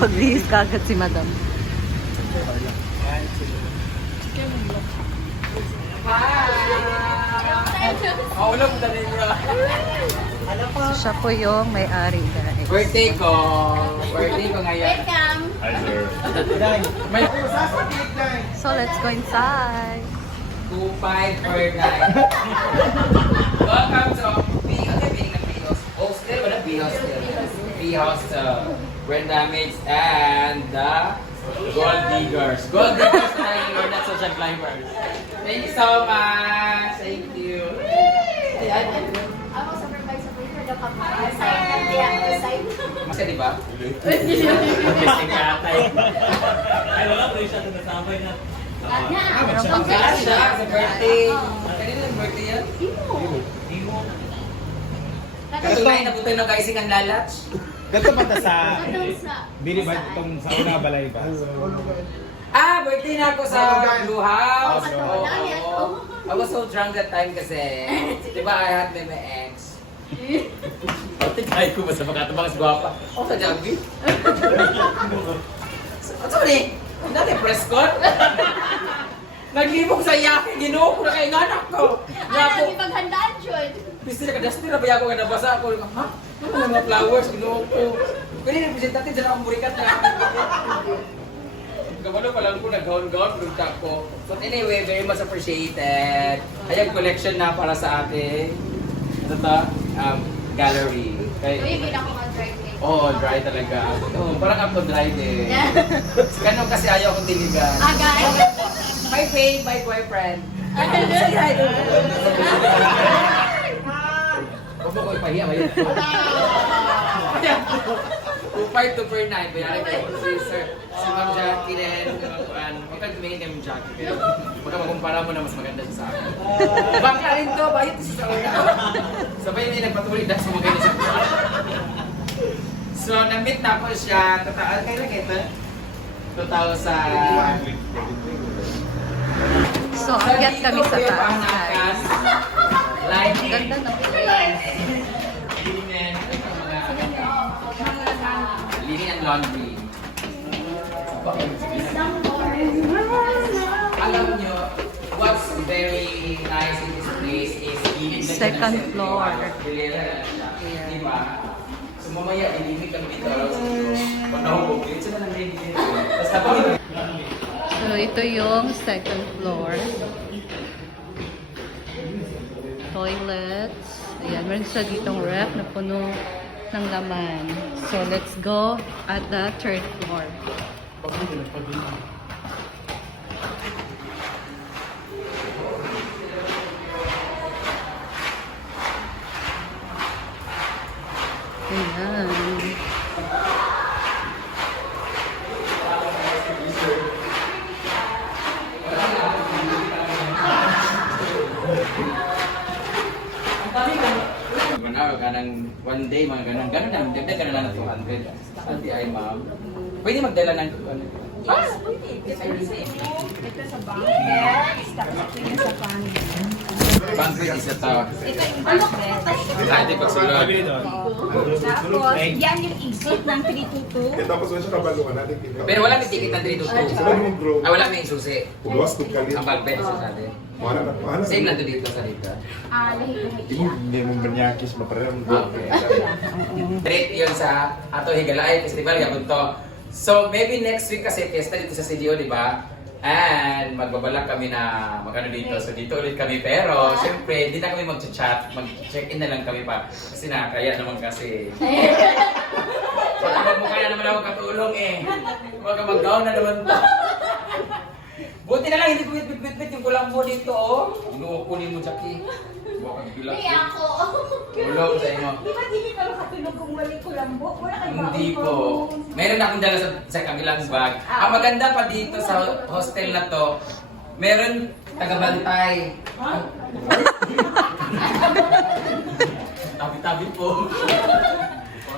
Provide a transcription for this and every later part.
Pagbihis ka agad si madam. So, siya po yung may-ari, guys. Birthday ko ngayon. Welcome! Hi, sir. So, let's go inside. 2.5 per night. Welcome to B-Hostel. Wala B-Hostel. B-Hostel. Brenda Mix and the Gold Diggers. Gold Diggers tayo, Lord, not social climbers. Thank you so much. Thank you. Ako supervisor ko yun, kapag-assign na niya assign. Masya, di ba? Blessing ka atay. Ay, wala ko yung siya na nasabay na. Wala siya sa birthday. Kanina yung birthday yan? Imo. Katunayan na po tayo ng kaising ang lalats. Ganito ba sa Doon sa... binibad itong sa una balay ba? Birthday na ako sa Blue House. Oo. I was so drunk that time kasi, di ba, I had my ex. Pati tayo ko, basta makatubang sa guwapa. Oh, sa Jaggi. Sorry, dati press con. Naglibog sa iyakin, ginoo ko na kay nganak ko. Lagi paghandaan, Jud. Piste na kadastir na ba ako nga nabasa ako. Ha? Ano yung mga flowers, ginoo ko. Pwede na presentatin dyan akong burikat na. Gawalo pa lang ko, nag-gaon-gaon, punta ko. But anyway, very much appreciated. Ayang collection na para sa ating gallery. Uy, hindi na ako mag-drive eh. Oo, dry talaga. Parang ako dry din. Ganun kasi ayaw kong diligan. Guys. My babe, my boyfriend. Huwag mo ko ipahiya, ba yun? 2.5 to per night. Bayari ko si Sir. Si Ma'am Jackie din. Huwag kang tumingin kay Ma'am Jackie. Pero huwag kang makumpara mo na mas maganda siya sa akin. Bangka rin to. Bayot siya sa una. Sabay niya nagpatuloy dahil sumagay na siya. So, na-meet na po siya. Kailan ito? 2000. So, akyat kami sa taas, guys. Like, Ganda ng place. Linen and laundry. Alam nyo, what's very nice in this place is Second floor. Yeah. Diba? So mamaya, ilimig kami dito. Panahubog dito. Saan na lang rin dito? Basta pa So, ito yung second floor. Toilets. Ayan, meron siya ditong ref na puno ng laman. So, let's go at the third floor. Ayan. Manaro ka ng one day, mga ganun. Ganun lang, dagdag ka na lang ng 200. Ate ay ma'am. Pwede magdala ng ano? Yes, pwede. Ito sa bank. Yes. Tapos ito yung sa pan. Banquet isa to. Ito yung bank. Ate pagsulod. Tapos, yan yung exit ng 322. Tapos wala siya kabaluan natin. Pero wala may ticket na 322. Sila yung bro. Wala may susi. Pulos kung kalit. Ang balbet isa sa atin. Mahal Same lang dito sa dito. Lahi-lahi siya. Hindi mo banyakis maparehong Okay. Treat yun sa Ato Higalay Festival, gabon to. So maybe next week kasi fiesta dito sa CDO, di ba? And magbabalak kami na magano dito. So dito ulit kami. Pero syempre, hindi na kami mag-chat. Mag-check-in na lang kami pa. Kasi nakakaya naman kasi. Baka magmukha na naman ako katulong eh. Baka mag-down na naman to. Buti na lang, hindi ko bit-bit-bit yung kulambo dito, oh. Inuukunin mo, Jackie. Baka bigla. Hey, ako. Ulog sa inyo. Di ba hindi ka makatulog kung wali ko lambo? Wala kang Hindi po. Meron akong dala sa kabilang bag. Ang maganda pa dito sa hostel na to, meron taga-bantay. Tabi-tabi po.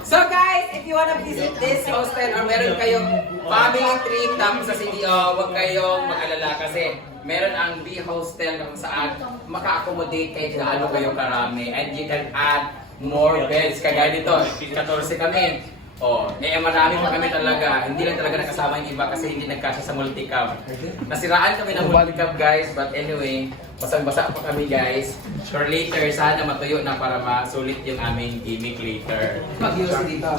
So guys, if you wanna visit this hostel or meron kayong family trip tapos sa CDO, huwag kayong mag-alala kasi meron ang B-Hostel na kung saan maka-accommodate kahit gaano kayo karami and you can add more beds. Kagaya dito, 14 kami. Oh, marami pa kami talaga. Hindi lang talaga nakasama yung iba kasi hindi nagkasya sa multicam. Nasiraan kami ng multicam guys, but anyway, basang-basa pa kami guys. For later, sana matuyo na para masulit yung aming gimmick later. Mag-use dito.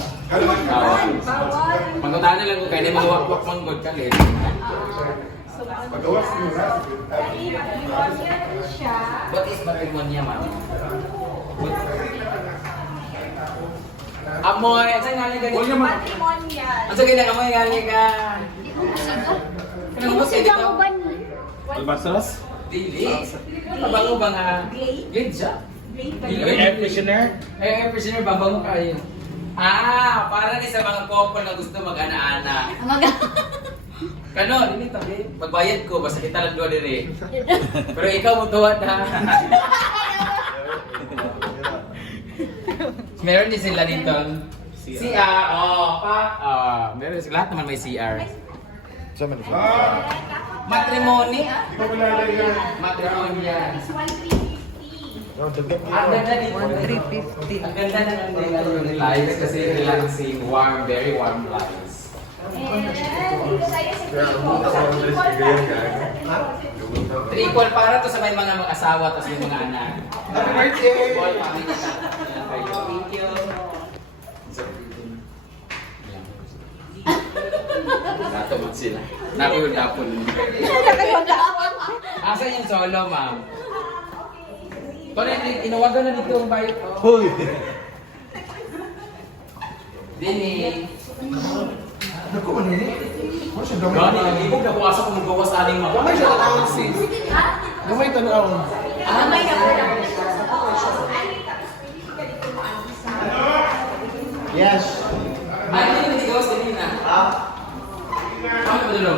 Pagkutahan na lang ko kayo, mga wakwak manggod ka rin. Pagawas nyo na. What is matrimonya, ma'am? Amoy, saan nga ka? Matrimonial. Ang sagay na amoy nga ka. Kanang mo sa dito? Albasos? Dili. Mabango ba nga? Glade siya? Air freshener? Air freshener, babango kayo. Ah, para ni sa mga couple na gusto mag-ana-ana. Kano, dili tabi. Pagbayad ko, basta kita lang doon dire. Pero ikaw mo tuwa na. Meron din sila dito. CR, meron sila. Lahat naman may CR. Saan man ito? Matrimony? Di ba malalay yan? Matrimony yan. Oh, dagdag nyo. Ang ganda dito. 1,350. Ang ganda ng lights kasi relaxing, warm, very warm lights. Triple para to sa may mga mag-asawa tapos may mga anak. Happy birthday! Boy, family ka. Thank you. Natawag sila. Nakiwag-tapon. Asan yung solo, ma'am? Inawagan na dito ang bayot ko. Hoy! Dini. Naku, ano yun? Ano siya dami? Gani, nalibog na buwasa kung magawa sa ating mga. Gamay siya tanawang sis. Gamay tanawang. Yes! Ano yung naligaw sa Nina? Ano ba dito?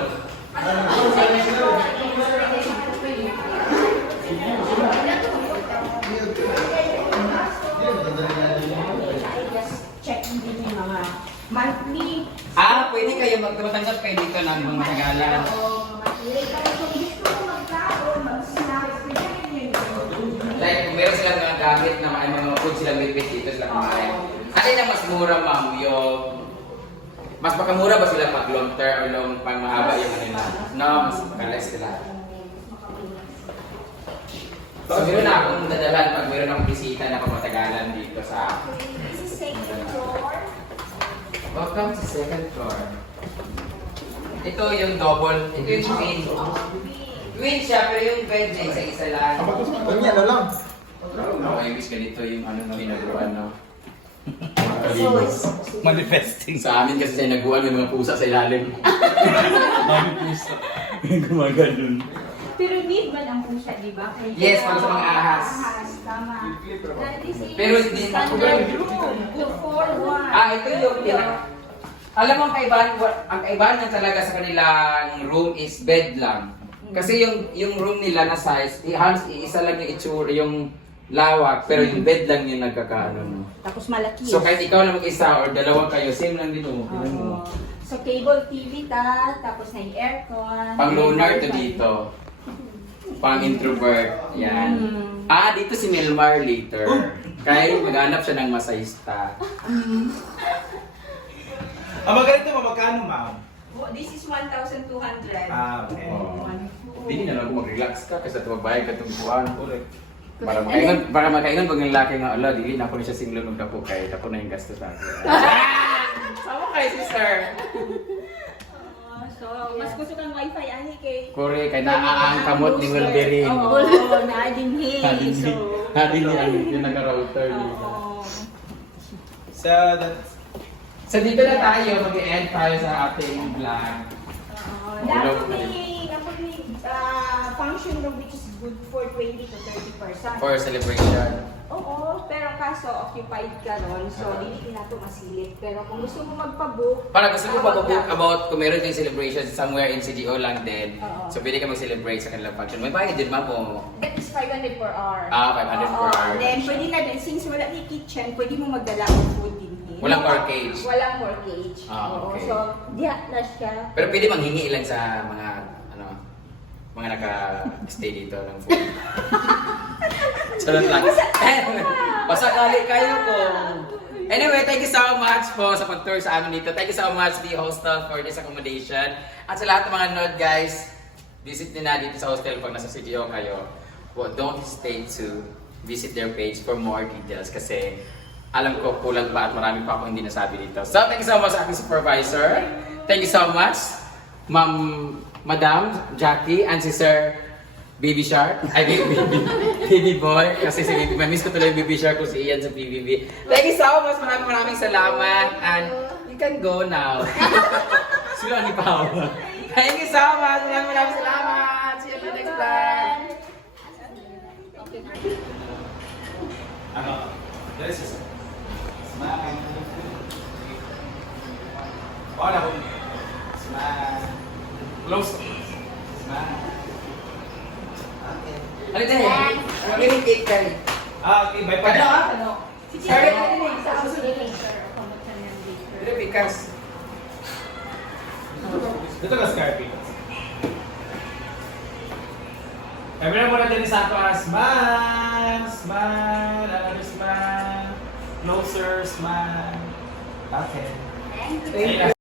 Check din yung mga monthly. Pwede kayo magtatanggap kayo dito ng mga matagalan. Like, kung meron silang mga gamit na may mga food silang bibit dito sila kumain. Alin ang mas mura, ma'am? Yung... Mas makamura ba sila pag long term o long pang mahaba yung ano nila? No, mas makalas sila. So, meron na akong dadalan pag meron akong bisita na pamatagalan dito sa... Welcome to second floor. Ito yung double, ito yung twin. Twin siya, pero yung bed niya isa-isa lang. Ganyan na lang. Okay, wish ka dito yung ano na ginagawa, no? Manifesting. Sa amin kasi sa naguan, may mga pusa sa ilalim. Mami pusa. Gumaganon. Pero need man ang pusa, di ba? Yes, para sa mga ahas. Ahas, tama. That is a Pero hindi standard room. 241. Ito yung alam mo, ang kaibahan niya talaga sa kanilang room is bed lang. Kasi yung room nila na size, halos isa lang yung itsura, yung lawak, pero yung bed lang yung nagkakaano. No? Tapos malaki. So kahit ikaw lang mag-isa or dalawa kayo, same lang din mo. Oo. So cable TV tapos na yung aircon. Pang lunar to dito. Pang introvert. Yan. Dito si Milmar later. Kaya maghanap siya ng masayista. Maganda mo, magkano, ma'am? This is 1,200. Okay. Hindi na lang kung mag-relax ka kasi magbayad ka itong buwan. Para makaingon pag yung laki nga, ala, dili na ako na siya single nung dapo kay tapo na yung gasto sa akin. Sama kayo, sister. So, mas gusto kang wifi ani kay Kore, kay naaang kamot ni Wilberin. Oo, naadinhi. Hadin niya yung naka-router niya. So, that's... So dito na tayo, mag-e-end tayo sa ating vlog. Function room which is good for 20 to 30%. For celebration. Oo, pero kaso occupied ka ron, so hindi na ito masilip. Pero kung gusto mo magpa-book, Para gusto ko mag-book about kung meron kayong celebration somewhere in CDO lang din. Oo. So pwede ka mag-celebrate sa kanilang function. May bayad din ma po. that is 500 per hour. 500 per hour. Then pwede na din, since wala ni kitchen, pwede mo magdala ng food din. Walang mortgage. Walang mortgage. Oo, Okay. so diha na siya. Pero pwede manghingi lang sa mga naka-stay dito ng food. Charot lang. Basta gali kayo kung Anyway, thank you so much po sa pag-tour sa amin dito. Thank you so much, the hostel, for this accommodation. At sa lahat ng mga nanood, guys, visit nyo na dito sa hostel pag nasa CGO kayo. Well, don't hesitate to visit their page for more details kasi alam ko kulang pa at marami pa ako hindi nasabi dito. So, thank you so much sa aking supervisor. Thank you so much, Madam Jackie, and si Sir Baby Shark. Ay, Baby Boy. Kasi si Baby, mamiss ko tuloy yung Baby Shark kung si Ian sa PBB. Thank you so much. Maraming salamat. And you can go now. Sila ni Pao. Thank you so much. Maraming salamat. See you on the next vlog. There is a smile. Hola, smile. Close. Smile. Ano din eh? Mag-inig cake ka rin. Okay, bye pa. Ano? Sorry. Later. Pero because Dito ka, Scarpy. Kamera mo natin sa ako. Smile! Smile! Another smile! Closer, smile. Okay. thank you.